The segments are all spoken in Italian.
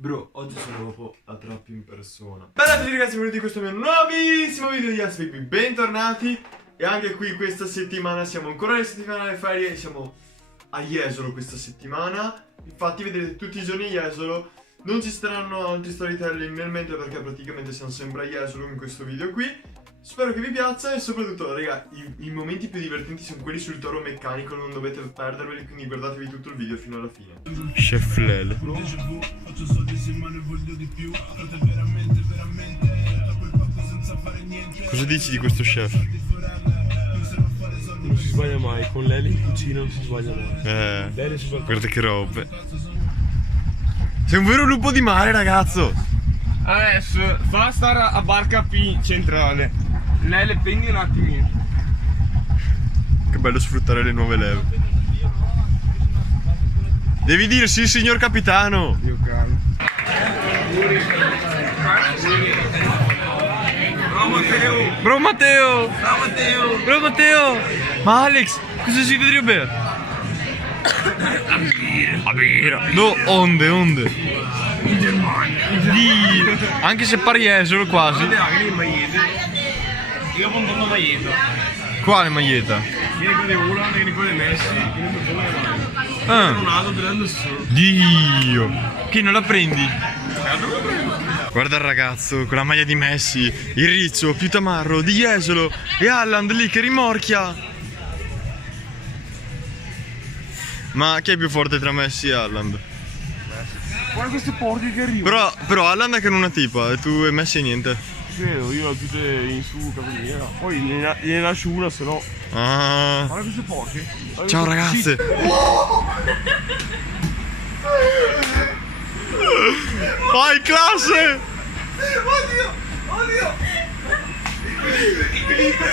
Bro, oggi sono proprio la trap in persona. Bella a tutti ragazzi, benvenuti in questo mio nuovissimo video di Aspect. Bentornati. E anche qui questa settimana siamo ancora nella settimana delle ferie. Siamo a Jesolo questa settimana. Infatti vedrete tutti i giorni a Jesolo. Non ci saranno altri storytelling nel mentre, perché praticamente siamo sempre a Jesolo in questo video qui. Spero che vi piaccia e soprattutto, raga, i momenti più divertenti sono quelli sul toro meccanico, non dovete perderveli, quindi guardatevi tutto il video fino alla fine. Chef Lele. Cosa dici di questo chef? Non si sbaglia mai, con Lele in cucina non si sbaglia mai. Guarda che robe. Sei un vero lupo di mare, ragazzo. Adesso fa stare a barca P centrale. Lele, prendi un attimino. Che bello sfruttare le nuove leve. Devi dire sì, signor capitano. Dio caro. Bro Matteo. Bro Matteo. Ma Alex, cosa si vedrebbe? La birra. No, onde. Anche se Jesolo quasi. Io ho una maglietta. Quale maglietta? Vieni con le Ulan, vieni con le Messi, vieni con le Ah. Ronaldo prendendo solo. Dio. Che non la prendi? Guarda il ragazzo con la maglia di Messi, il Riccio, più Tamarro, di Jesolo e Haaland lì che rimorchia. Ma chi è più forte tra Messi e Haaland? Guarda queste porche che arrivano. Però Haaland è che non una tipa e tu e Messi niente. Credo, io ho tutte in su, caponiera. Poi ne lascio una, se no. Ah. Guarda queste porche. Ciao ragazze. Vai classe. Oddio. Equilibra.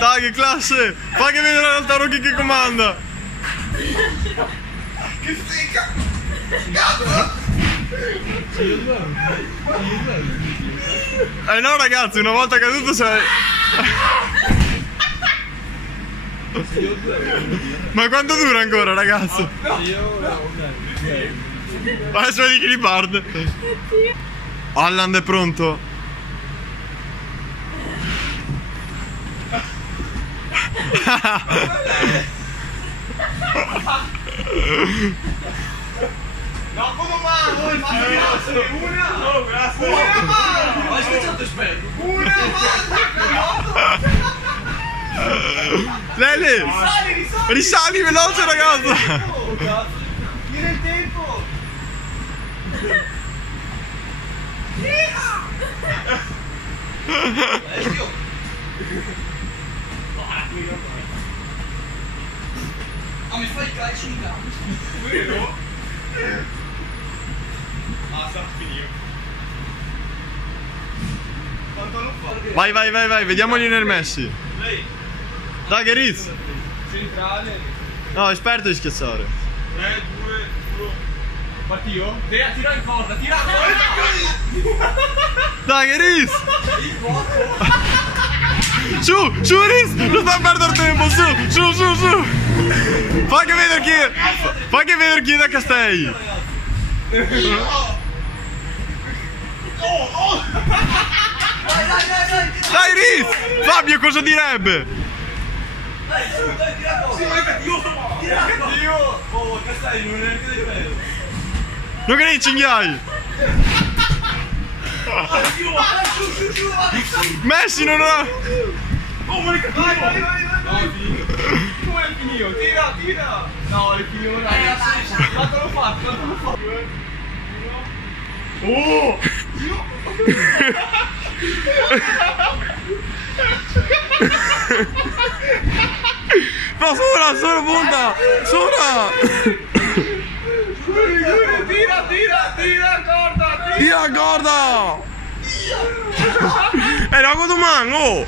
Dai che classe. Fai che vedere l'alta Rocky che comanda. Che figa. No ragazzi, una volta caduto sei. Ma quanto dura ancora ragazzo? Adesso vedi che li parte. Haaland è pronto. No, come mano, una! No, grazie! Una mano! Ma aspetta, aspetta! Una mano! Lele! Risali veloce ragazzo! Tira il tempo! Ma mi fai il calcio in campo? Vero? Ah, sta finito. Quanto lo fa? Vai, vediamogli nel Messi. Lei. Dai che Riz! Centrale. No, esperto di schiacciare. 3, 2, 1. Fatti io? Tira in corda, tira in corda! Dai che Riz! Su Riz! Non sta a perdere tempo, su! Fai che vedere chi è da Castelli! Dai Riz! Fabio cosa direbbe? Oh, Castelli, non è neanche del bello. Non che ne cinghiai! Messi non ha... Oh, ma che vai! No, è finito. Come è finito? Tira! No, è finito, dai. Quanto l'ho fatto? Oh! No, sopra, punta! Sopra! Tira, corda! Tira la corda! Era con mango!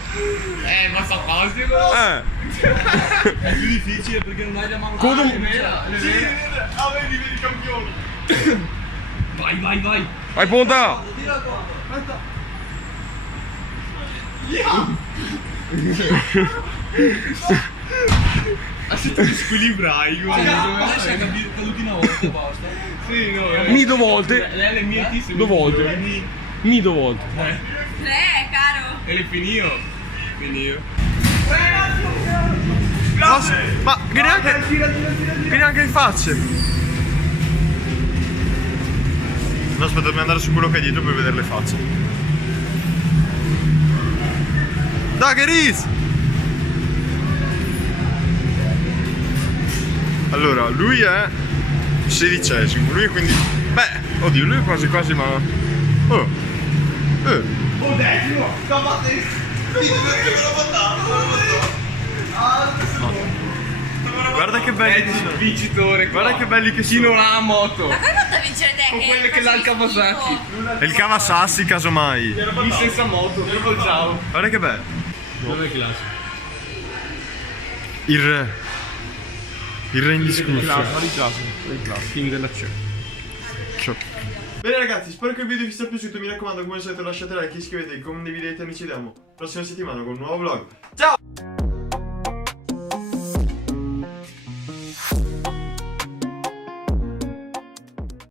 Ma sta facile! È più difficile perché non hai la mano. Cosa? Vedi campione! Vai! Vai punta! Tira corda! Ah, se ti squilibrai. Adesso è caduto una volta, basta. Sì, no. Mi due volte. Lei è mia tissima. Due volte. Mi due volte. caro. E le finio. Finio. Ma che neanche in facce. No, aspetta, dobbiamo andare su quello che è dietro per vedere le facce. Dai, che ris! Allora, lui è 16esimo, lui è quindi... Beh, oddio, lui è quasi quasi, ma... Oh, Oh, decimo! guarda che belli che sono. Vincitore. Guarda che belli che Chi non sono. ha la moto. Ma come hai fatto a vincere te? Con che quelle che dà il Kawasaki. E il Kawasaki, casomai. Lì senza moto, io col ciao. Guarda che bello. Dove è classe? Il re. Il re indiscusso. classe. King della C. Ciao. Bene ragazzi, spero che il video vi sia piaciuto. Mi raccomando, come al solito lasciate like, iscrivetevi, condividete e ci vediamo la prossima settimana con un nuovo vlog. Ciao!